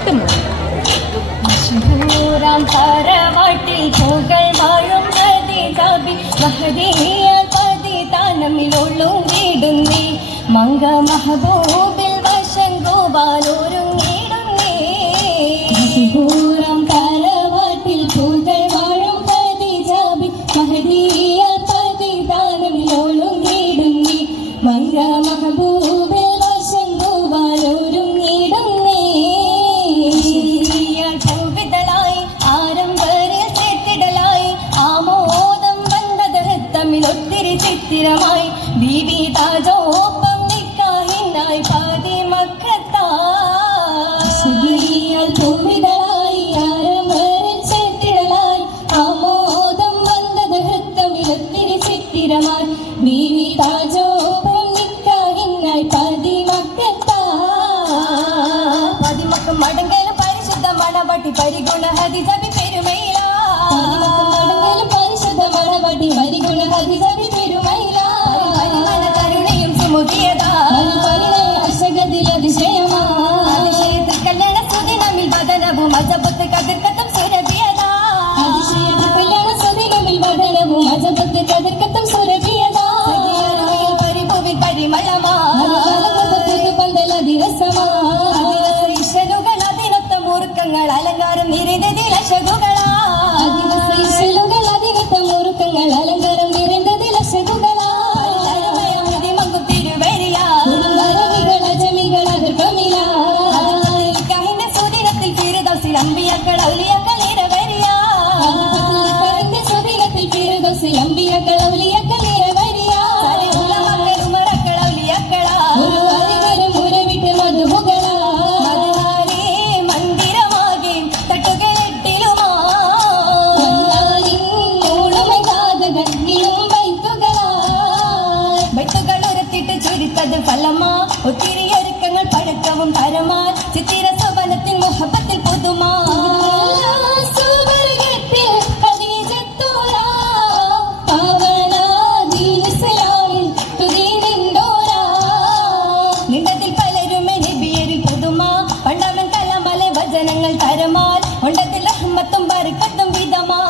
പാട്ടും മഷഹൂറാം തറവാട്ടിൽ പൂകൾ വാഴും ഖദീജാബി മഹദിയാൽ പതിതാനമിലുള്ളും വീടുന്നേ മംഗ മഹബൂബിൽ വശങ്കോവാലൊരുങ്ങിടുന്നേ മഷഹൂറാം തറവാട്ടിൽ പൂകൾ വാഴും ഖദീജാബി മഹദിയാൽ പതിതാനമിലുള്ളും വീടുന്നേ മംഗ മഹബൂബിൽ വശങ്കോവാലൊരുങ്ങിടുന്നേ ഒത്തിരി ചിത്തിരമായി ബീവി താജോപ്പം നിക്കാഹിനായി പാതി മക്കത്താൽ പൂവിതളായി ആരംഭരിച്ചിടലായി ആമോദം വന്നത് ഹൃത്തമിൽ ഒത്തിരി ചിത്തിരമായി ബീവി താജോപ്പം നിക്കാഹിനായി പാതി മക്കം മടങ്ങലും പരിശുദ്ധ മണവാട്ടി പരിഗുണ ഹദിജബി പെരുമയില മണവാട്ടി പരിഗുണ ഹദിജബി പെരുമയില കരുണയും സുമുഖിയതാ അശഗതിൽ അതിശയമാ അതിശയത്തിൽ കല്യാണ സുദിനമിൽ വദനവും അജബത്ത് കതിർക്കത്തും സുരഭിയതാ അതിശയത്തിൽ കല്യാണ സുദിനമിൽ വദനവും അജബത്ത് കതിർക്കത്തും സുരഭിയതാ പരിഭൂവിൽ പരിമളമാ പന്തല ദിവസമാ ഈശ്വലുകൾ അതിനൊത്ത മൂർക്കങ്ങൾ അലങ്കാരം നിരന്തതിൽ അശകുകളാ അലങ്കാരം നിരന്തതിൽ അശകുകളാ സുദിനത്തിൽ ഫിർദൗസിൽ അമ്പിയാക്കൾ ഔലിയാക്കൾ ഇരവരിയാ സുദിനത്തിൽ ഫിർദൗസിൽ അമ്പിയാക്കൾ ഔലിയാക്കൾ ഇരവരിയാ ഉമറക്കൾ ഔലിയാക്കളാ ഉരുവാരികളും ഉരവിട്ട് മധുമുകളാ മന്ദിരമാകെ തട്ടുകളെട്ടിലുമാ ഫലമാ ഒത്തിരി ഒരുക്കങ്ങൾ പഴക്കവും പരമാൻ ചിത്തിര സവനത്തിൻ മുഹബത്തിൽ പുതുമാ നിണ്ടതിൽ പലരും നബിയരിൽ പുതുമാ പണ്ടവൻ കലമല വചനങ്ങൾ തരമാൻ ഉണ്ടതിൽ റഹ്മത്തും ബർക്കത്തും വിധമാ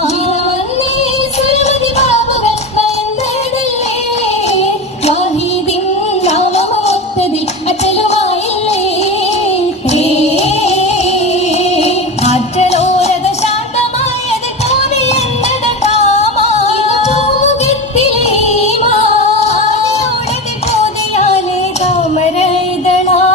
താമരയിതളാ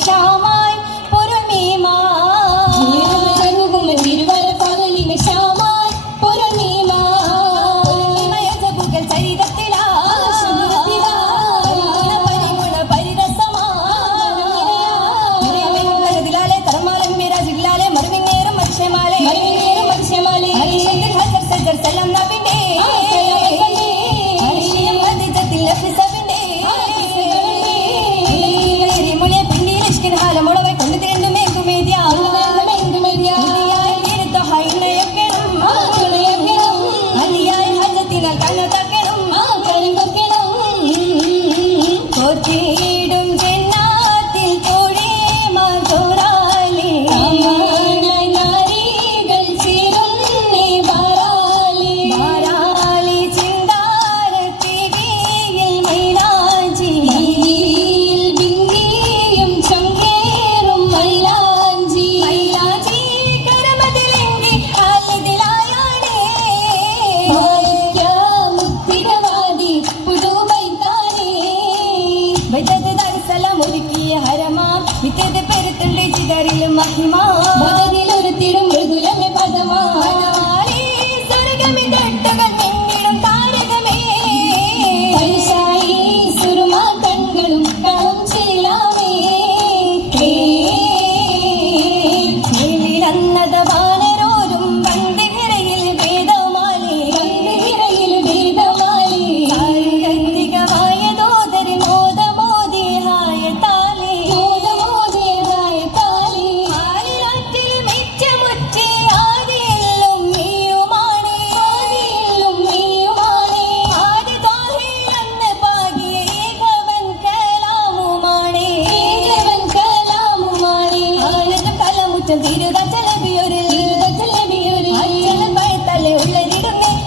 നിമിഷമായി പൊരുമീമാ തിരുവര പകൽ നിമിഷമായി പൊരുമീമാ ചരിതത്തിലാ പരിഗുണ പരിരസമാലെ തർമാലം മേരാ ജില്ലാലെ മറുവിങ്ങേറും മത്സ്യമാലെ മത്സ്യമാലെ സലം നബിന്റെ महिमा മൃദുലമേ പദമാ സ്വർഗമിതട്ടുകൾ മിന്നിടും താരകമേ പൈശായി സുറുമാ കണ്ണുകളും കളം ചേലാമേ നീലിരന്നത വാനരോരും വന്ദിഹിരയിൽ വേദമാലേ സാങ്കന്തികമായ ദോദരി മോദമോദിഹായ താലേ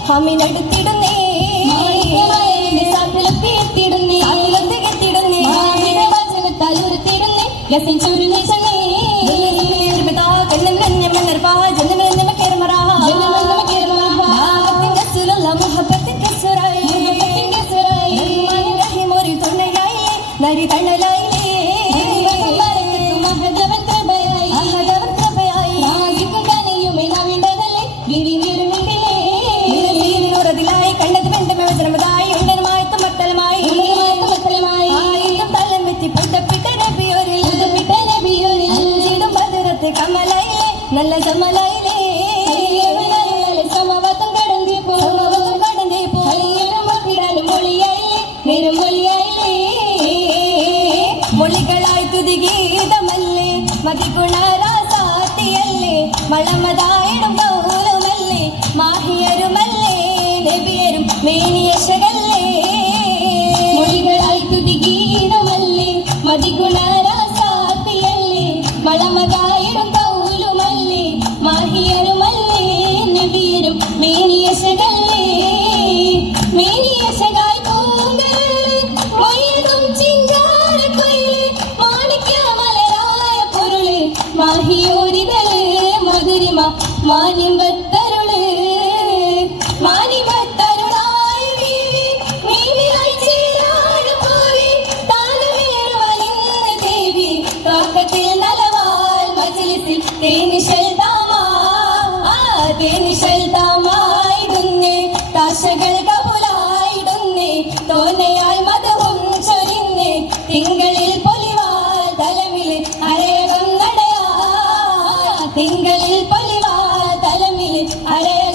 ഹമിനടുത്തിടുന്നേ നരി തണലായില്ലേ കണ്ടത് വെണ്ടമേ വചനമതായി ഉണ്ടനുമായി മത്തലമായി തലം വെത്തി പൊട്ടപ്പിട്ട നബിയോരിൽ മധുരത്തെ കമലായില്ലേ നല്ല ചമലായില്ലേ സമവത്തം കടന്നേ പോടാനും മൊഴിയായില്ലേ നേരം മൊഴിയായില്ലേ മൊഴികളായി തുതിഗീതമല്ലേ മതിഗുണരാസാത്തിയല്ലേ മളമതായിടും കൗലുമല്ലേ മാഹിയരുമല്ലേ നബിയരും മേനിയശകല്ലേ മൊഴികളായി തുതിഗീതമല്ലേ മതിഗുണരാസാത്തിയല്ലേ മളമതായിടും കൗലുമല്ലേ മാഹിയരുമല്ലേ നബിയരും മേനിയശകല്ലേ മേനിയശകായി പൂങ്കരള് മൊയ്തും ചിങ്കാരക്കുയില് മാണിക്യമലരായ പൊരുള് മാഹിയോരിതള് മധുരിമ മാനിമ്പത്തരുള് മാനിമ്പത്തരുളായി വീവി മീനിലായി ചേരാട് പോവി താനമേറുവലിന്ന് ദേവി കാക്കത്തിൽ നലവാൽ മജ്ലിസിൽ തേനിശൽ താമായിടുന്നേ താശകൾ കബുലായിടുന്നേ തോന്നയായി മധുവും ചൊരിന്നേ തിങ്കളിൽ പൊലിവാൽ തലമിൽ അരയകം നടയാ തിങ്കളിൽ പൊലിവാൽ തലമിൽ അരയ